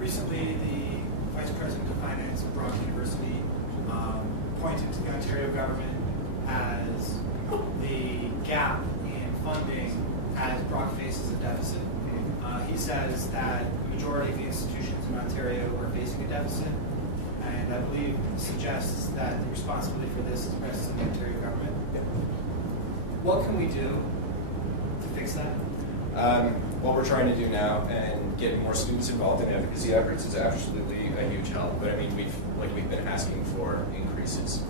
Recently, the Vice President of Finance of Brock University pointed to the Ontario government as the gap in funding as Brock faces a deficit. He says that the majority of the institutions in Ontario are facing a deficit, and I believe suggests that the responsibility for this rests in the Ontario government. What can we do to fix that? What we're trying to do now and get more students involved in advocacy efforts is absolutely a huge help. But I mean, we've been asking for increases.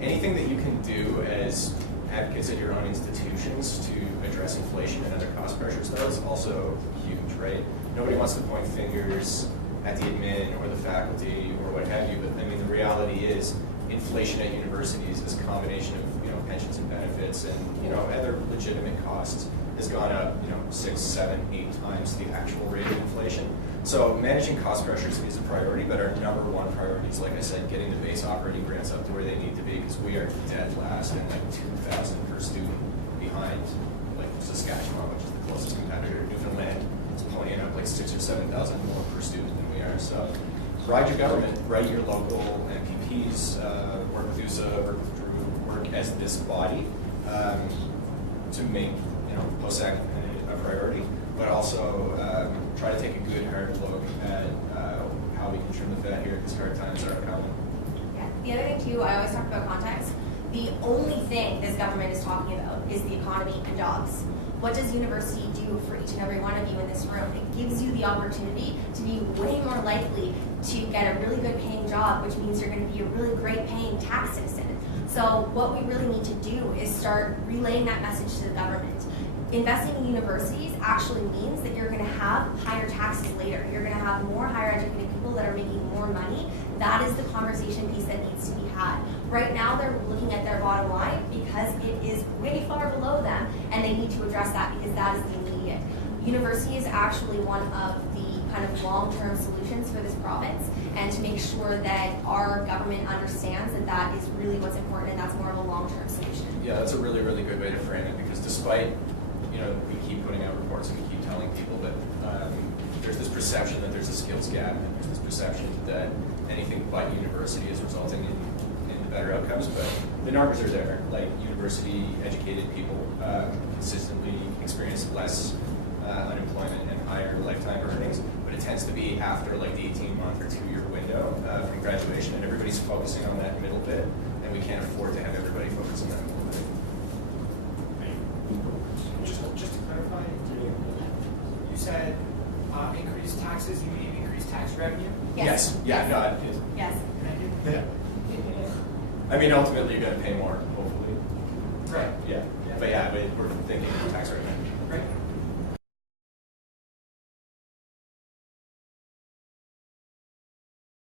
Anything that you can do as advocates at your own institutions to address inflation and other cost pressures, though, is also huge, right? Nobody wants to point fingers at the admin or the faculty or what have you, but I mean, the reality is inflation at universities is a combination of pensions and benefits and other legitimate costs has gone up 6, 7, 8 times the actual rate of inflation. So managing cost pressures is a priority, but our number one priority is, like I said, getting the base operating grants up to where they need to be, because we are dead last and like $2,000 per student behind like Saskatchewan, which is the closest competitor. Newfoundland is ponying up like 6,000 or 7,000 more per student than we are. So ride your government, ride your local MPPs, work with OUSA, work as this body to make OSAC a priority, but also try to take a good hard look at how we can trim the fat here, because hard times are coming. Yeah. The other thing too, I always talk about context. The only thing this government is talking about is the economy and jobs. What does university do for each and every one of you in this room? It gives you the opportunity to be way more likely to get a really good paying job, which means you're going to be a really great paying tax citizen. So what we really need to do is start relaying that message to the government. Investing in universities actually means that you're going to have higher taxes later. You're going to have more higher educated people that are making more money. That is the conversation piece that needs to be had. Right now they're looking at their bottom line because it is way far below them, and they need to address that because that is the immediate. University is actually one of the kind of long-term solutions for this province, and to make sure that our government understands that that is really what's important, and that's more of a long-term solution. Yeah, that's a really, really good way to frame it, because despite we keep putting out reports and we keep telling people that there's this perception that there's a skills gap, and there's this perception that anything but university is resulting in better outcomes, but the numbers are there. Like, university educated people consistently experience less unemployment and higher lifetime earnings, but it tends to be after like the 18-month or 2-year window from graduation, and everybody's focusing on that middle bit, and we can't afford to have everybody focus on that middle bit. Just to clarify, you said increased taxes, you mean increased tax revenue? Yes. Yeah, no, Yes. yeah. I mean, ultimately, you're going to pay more, hopefully. Right. Yeah. But yeah, we're thinking tax revenue. Right.